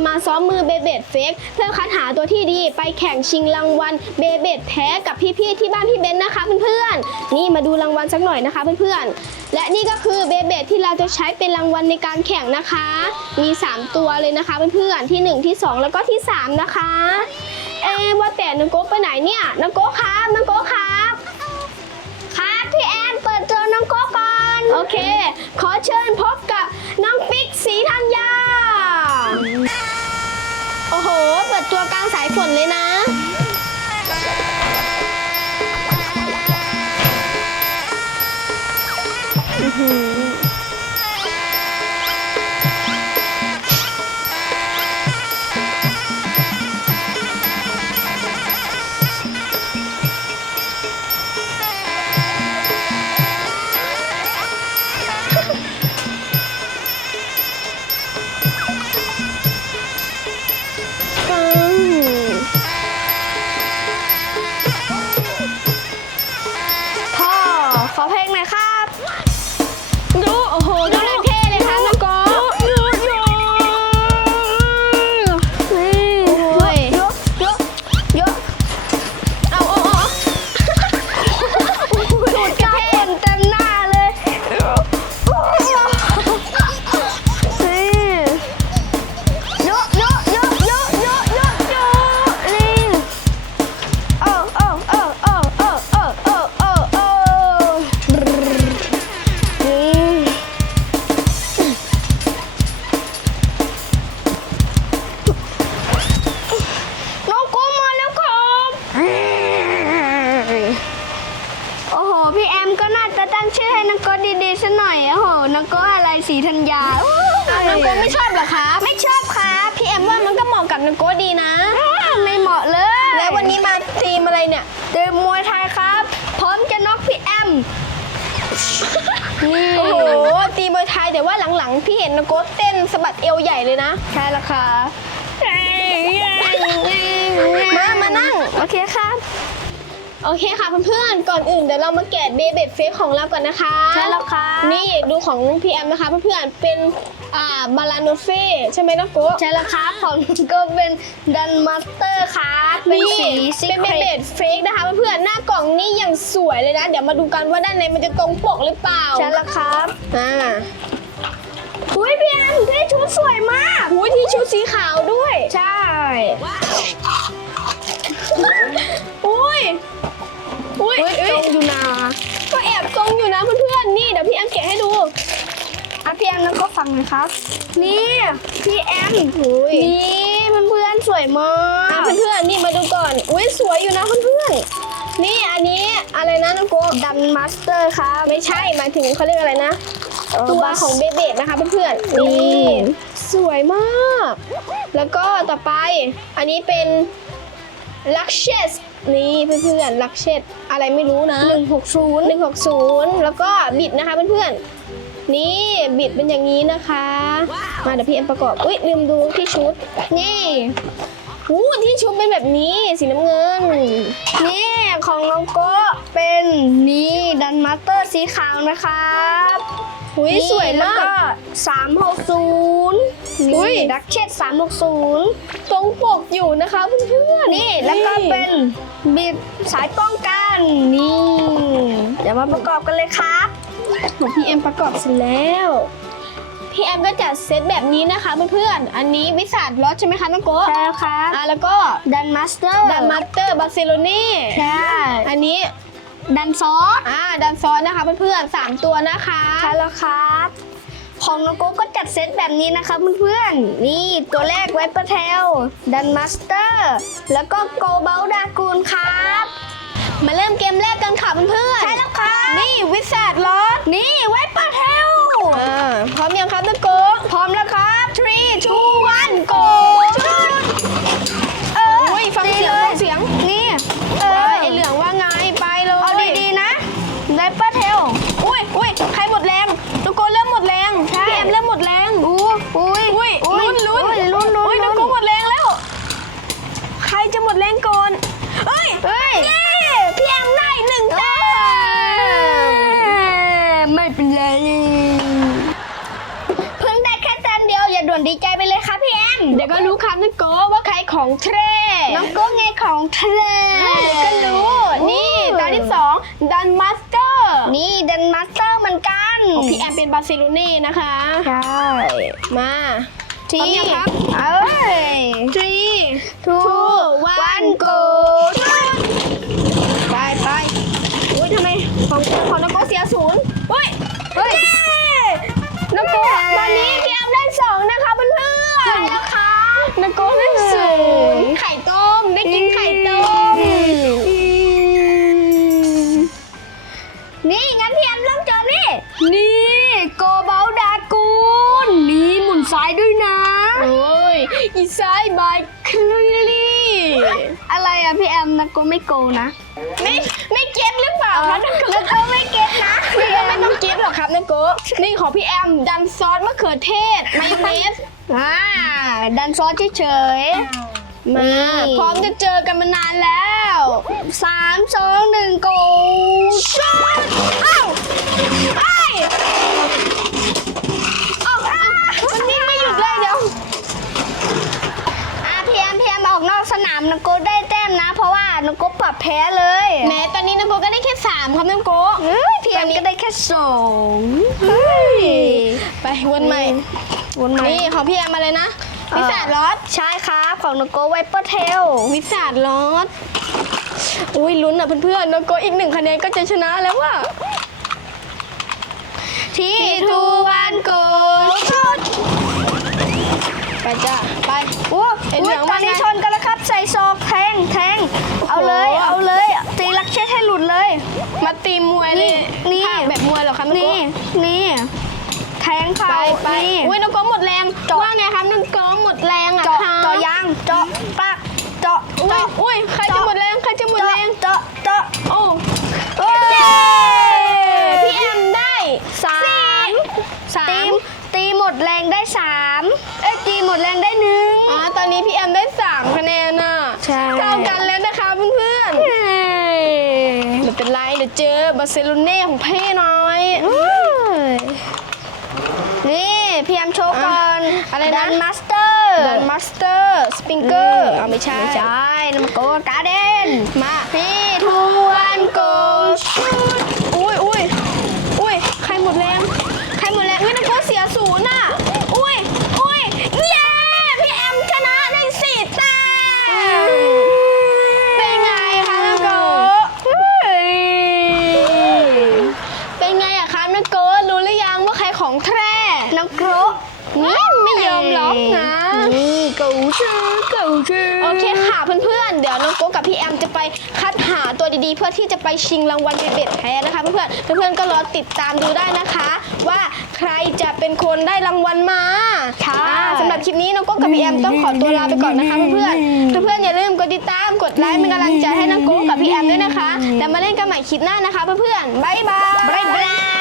มจะมาซ้อมมือเบเบดเฟกเพื่อคัดหาตัวที่ดีไปแข่งชิงรางวัลเบเบดแพ้กับพี่ๆที่บ้านพี่เบนซ์นะคะเพื่อนๆนี่มาดูรางวัลสักหน่อยนะคะเพื่อนๆและนี่ก็คือเบเบดที่เราจะใช้เป็นรางวัลในการแข่งนะคะ มี 3 ตัวเลยนะคะเพื่อนๆที่ 1 ที่ 2 แล้วก็ที่ 3 นะคะ เอ๊ว่าแต่นังโก้ไปไหนเนี่ยนังโก้ครับนังโก้ครับครับพี่แอนเปิดตัวน้องโก้ก่อนโอเค ขอเชิญพบ ก็ดีๆซะหน่อยโอ้โหน้องก็อะไรสีธัญญาน้องก็ไม่ชอบเหรอคะไม่ชอบครับพี่แอมว่ามันก็เหมาะกับน้องโก้ดีนะ ไม่เหมาะเลยแล้ววันนี้มาทีมอะไรเนี่ยทีมมวยไทยครับพร้อมจะน็อกพี่แอมโอ้โหตีมวยไทยแต่ว่าหลังๆ พี่เห็นน้องโก้เต้นสะบัดเอวใหญ่เลยนะ ใช่แล้วค่ะมา มานั่ง โอเคครับ โอเคค่ะเพื่อนๆ ก่อนอื่นเดี๋ยวเรามาแกะเบเบ็ดเฟซของเราก่อนนะคะ ใช่แล้วค่ะ นี่ดูของพี่แอมนะคะเพื่อนๆ เป็นอ่าบาลานโนเฟ่ใช่ไหมน้องโก้ใช่แล้วครับของก็เป็นดันมาสเตอร์ครับเป็นสีซิเป็นเคเบรเบ็ตดเฟกนะคะเพื่อนๆ หน้ากล่องนี่ยังสวยเลยนะ เดี๋ยวมาดูกันว่าด้านในมันจะตรงปกหรือเปล่า ใช่แล้วครับอ่าอุ้ยพี่แอมได้ชุดสวยมากหูยที่ชุดสีขาวด้วย ใช่อุ้ยอุ้ย ฟังหน่อยครับ นี่พี่แอมอุ้ยนี่เพื่อนๆสวยมาอะก เพื่อนๆนี่มาดูก่อน อุ้ยสวยอยู่นะเพื่อนๆ นี่อันนี้อะไรนะน้องโกดันมาสเตอร์ครับไม่ใช่หมายถึงเขาเรียกอะไรนะเออตัวบัสของเบเบนะคะเพื่อนๆนี่นี่สวยมาก แล้วก็ต่อไปอันนี้เป็นลักเชสนี่เพื่อนๆลักเชสอะไรไม่รู้นะหนึ่งหกศูนย์160 แล้วก็บิดนะคะเพื่อนๆ นี่บิดเป็นอย่างนี้นะคะ มาเดี๋ยวพี่เอ็มประกอบ อุ้ยลืมดูที่ชุด นี่อู้ที่ชุดเป็นแบบนี้สีน้ำเงิน นี่ของน้องโก้เป็นนี่ดันมาสเตอร์สีขาวนะครับอุ้ยสวยแล้วมากก็สามหกศูนย์อุ๊ยนี่ดักเช็ดสามหกศูนย์ตรงปกอยู่นะคะเพื่อนๆนี่แล้วก็เป็นบิดสายป้องกันนี่เดี๋ยวมาประกอบกันเลยครับ ของพี่เอ็มประกอบเสร็จแล้ว พี่แอมก็จัดเซตแบบนี้นะคะเพื่อนๆ อันนี้วิสาดรถใช่ไหมคะน้องโกะใช่แล้วครับอ่าแล้วก็ดันมาสเตอร์ดันมาสเตอร์บาร์เซโลเน่ใช่ อันนี้ดันซอสอ่าดันซอนนะคะเพื่อนๆสามตัวนะคะใช่แล้วครับของน้องโก้ก็จัดเซตแบบนี้นะครับเพื่อนๆ นี่ตัวแรกไวเปอร์เทลดันมาสเตอร์แล้วก็โกเบลดากูนครับ มาเริ่มเกมแรกกันค่ะเพื่อนๆ ใช่แล้วครับ นี่วิสาดรถ นี่ไวเปอร์เทลอ่าพร้อมยังครับน้องโกะพร้อมแล้วครับ three two one go เอออุ้ยฟังเสียงดีลฟังเสียง นี่ เออไอเหลืองว่าไงไปเลย เอาดีๆนะ ไวเปอร์เทล อุ้ยอุ้ยใครหมดแรงน้องโกะเริ่มหมดแรง ใช่ พี่แอมเริ่มหมดแรง อู้อุ้ย อุ้ยลุ้นลุ้น อุ้ยลุ้นลุ้น อุ้ยน้องโกะหมดแรงแล้ว ใครจะหมดแรงก่อนเอ้ย เฮ้ย เย้พี่แอมได้หนึ่งแต้ม ไม่เป็นไรเพิ่งได้แค่แต้มเดียวอย่าด่วนดีใจไปเลยครับพี่แอมเดี๋ยวก็รู้ครับน้องโกว่าใครของแท้น้องโก้ไงของเธอเดี๋ยวก็รู้ นี่ตอนที่สองดันมาสเตอร์นี่ดันมาสเตอร์เหมือนกันของพี่แอมเป็นบาร์เซโลเน่นะคะใช่มาทีพร้อมยังครับเอ้ย three ทู two วั one น go โกไปไปอุ้ยทำไมของของน้องโกเสียศูนย์ เฮ้ยเฮ้ยน้องโกตอนนี้พี่แอมได้สองนะคะเพื่อนๆใช่แล้วค่ะน้องโกได้ศูนย์ไข่ต้มได้กินไข่ต้มนี่งั้นพี่แอมเริ่มเจอนี่นี่โกเบลดากูนนี่หมุนซ้ายด้วยนะ โอ้ยอีไซบายคลีลี่อะไรอะพี่แอมนะโกไม่โกนะ ไม่ไม่เก็ตหรือเป ล่าคะน้องโกแล้วก็ไม่เก็ตนะพี่แอมไม่ต้องเก็ตหรอกครับน้องโกนี่ของพี่แอมดันซอสมะเขือเทศมายองเนสอ่าดันซอสเฉยมานี่พร้อมจะเจอกันมานานแล้วๆสามสองหนึ่งโกช็อตอ้าวไอ้อ้าวอ้าวมันนิ่งไม่หยุดเลยเดี๋ยวอะพี่แอมพี่แอมออกนอกสนามนะโกได้แต้ม นะเพราะว่านะโกปรับแพ้เลยแม้ตอนนี้น้องโกก็ได้แค่สามครับน้องโกเฮ้ยพี่แอมก็ได้แค่สองไปวนใหม่วนมานี่ของพี่แอมมาเลยนะเอ่อวิสาดลอสใช่ครับของนโกไวเปอร์เทลวิสาดลอสอุ้ยลุ้นอะเพื่อนๆน้องโกอีกหนึ่งคะแนนก็จะชนะแล้วว่ะที่ที่ทูทูวัวันนโกโกชุดไปจ้ะไปโอ้เห็นอุ๊เหลืยองตอนนี้ว่าไงชนกันแล้วครับใส่ซอกแท นี่อุ้ยน้องโกหมดแรงเจาะว่าไงครับน้องโกหมดแรงอะเจาะค่ะเจาะยางเจาะปากเจาะอุ้ยเจาะอุ้ยใครจะหมดแรงใครจะหมดเจาะแรงเจาะเจาะโอ้เอ้ยพี่แอมได้สามสาตีมตีหมดแรงได้สามเอ้ยตีหมดแรงได้หนึ่งอ๋อตอนนี้พี่แอมได้สามคะแนนน่ะใช่เท่ากันแล้วนะคะเพื่อนๆ ไม่เป็นไรเดี๋ยวเจอบาร์เซโลเน่ของเพ่น้อยนี่พี่แอมโชว์ก่อน อะไรนะ ดันมาสเตอร์ ดันมาสเตอร์สปริงเกอร์อ่าไม่ใช่ ไม่ใช่น้ำโกการ์เด้น มา นี่ทูวันโกชุ ไม่ยอมล็อกนะนี่เกาชื่อเกาชื่อโอเคค่ะเพื่อนๆ เดี๋ยวน้องโก้กับพี่แอมจะไปคัดหาตัวดีๆ เพื่อที่จะไปชิงรางวัลเบ็ดแพ้นะคะเพื่อนๆ เพื่อนๆ ก็รอติดตามดูได้นะคะ ว่าใครจะเป็นคนได้รางวัลมาค่ะอ่าสำหรับคลิปนี้น้องโก้กับพี่แอมต้องขอตัวลาไปก่อนนะคะเพื่อนๆ เพื่อนๆ อย่าลืมกดติดตาม กดไลค์เป็นกำลังใจให้น้องโก้กับพี่แอมด้วยนะคะ แล้วมาเล่นกันใหม่คลิปหน้านะคะเพื่อนๆ บ๊ายบาย บ๊ายบาย